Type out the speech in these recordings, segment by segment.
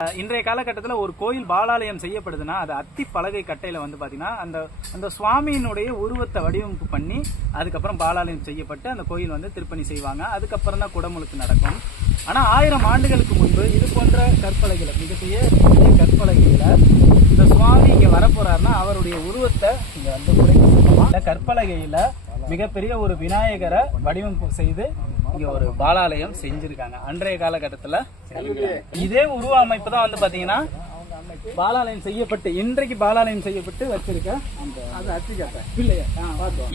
இன்றைய காலகட்டத்தில் ஒரு கோயில் பாலாலயம் செய்யப்படுதுன்னா அது அத்தி பலகை கட்டையில் வந்து பார்த்தீங்கன்னா அந்த அந்த சுவாமியினுடைய உருவத்தை வடிவமைப்பு பண்ணி அதுக்கப்புறம் பாலாலயம் செய்யப்பட்டு அந்த கோயில் வந்து திருப்பணி செய்வாங்க அதுக்கப்புறம் தான் குடமுழுக்கு நடக்கும் ஆனால் ஆயிரம் ஆண்டுகளுக்கு முன்பு இது போன்ற கற்பலைகளை மிகப்பெரிய பெரிய இந்த சுவாமி இங்கே வரப்போறாருன்னா அவருடைய உருவத்தை இங்கே வந்து குறைக்க சொல்லலாம். கற்பலகையில் மிகப்பெரிய ஒரு விநாயகரை வடிவமைப்பு செய்து இங்க ஒரு பாலாலயம் செஞ்சிருக்காங்க. அன்றைய காலகட்டத்துல இதே உருவ அமைப்பு தான் வந்து பாத்தீங்கன்னா பாலாலயம் செய்யப்பட்டு இன்றைக்கு பாலாலயம் செய்யப்பட்டு வச்சிருக்க அந்த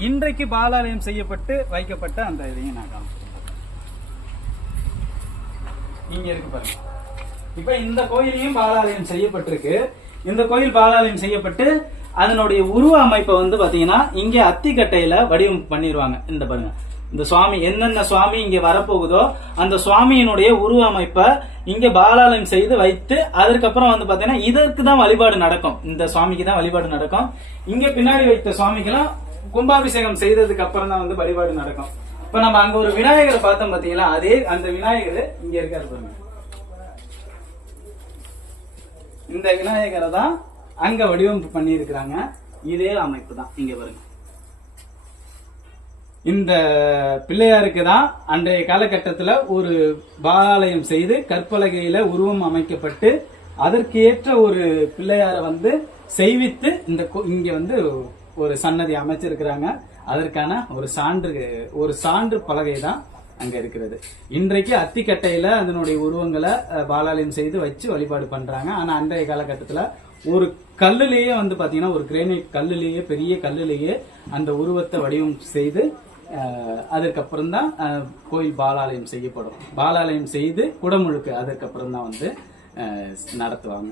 இன்றைக்கு பாலாலயம் செய்யப்பட்டு வைக்கப்பட்ட அந்த இதையும் நான் இங்க இருக்கு பாருங்க. இப்ப இந்த கோயிலையும் பாலாலயம் செய்யப்பட்டிருக்கு. இந்த கோயில் பாலாலயம் செய்யப்பட்டு அதனுடைய உருவ அமைப்பை வந்து பாத்தீங்கன்னா இங்க அத்திக்கட்டையில வடிவம் பண்ணிடுவாங்க இந்த பாருங்க. இந்த சுவாமி என்னென்ன சுவாமி இங்க வரப்போகுதோ அந்த சுவாமியினுடைய உருவ அமைப்பை இங்க பாலாலயம் செய்து வைத்து அதற்கப்புறம் வந்து பாத்தீங்கன்னா இதற்கு தான் வழிபாடு நடக்கும். இந்த சுவாமிக்கு தான் வழிபாடு நடக்கும். இங்க பின்னாடி வைத்த சுவாமிக்கெல்லாம் கும்பாபிஷேகம் செய்ததுக்கு அப்புறம் தான் வந்து வழிபாடு நடக்கும். இப்ப நம்ம அங்க ஒரு விநாயகரை பார்த்தோம் பாத்தீங்களா அதே அந்த விநாயகர் இங்க இருக்காரு பாருங்க. இந்த விநாயகரை தான் அங்க வடிவமைப்பு பண்ணி இருக்கிறாங்க இதே அமைப்பு தான். இங்க பாருங்க. இந்த பிள்ளையாருக்கு தான் அன்றைய காலகட்டத்தில் ஒரு பாலாலயம் செய்து கற்பலகையில உருவம் அமைக்கப்பட்டு அதற்கு ஏற்ற ஒரு பிள்ளையாரை வந்து செய்வித்து இந்த இங்க வந்து ஒரு சன்னதி அமைச்சிருக்கிறாங்க. அதற்கான ஒரு சான்று ஒரு சான்று பலகை தான் அங்க இருக்கிறது. இன்றைக்கு அத்திக்கட்டையில அதனுடைய உருவங்களை பாலாலயம் செய்து வச்சு வழிபாடு பண்றாங்க. ஆனா அன்றைய காலகட்டத்துல ஒரு கல்லுலேயே வந்து பாத்தீங்கன்னா ஒரு கிரேனைட் கல்லுலேயே பெரிய கல்லுலேயே அந்த உருவத்தை வடிவம் செய்து அதற்கப்புறம் தான் கோயில் பாலாலயம் செய்யப்படும். பாலாலயம் செய்து குடமுழுக்கு அதற்கப்புறம் தான் வந்து நடத்துவாங்க.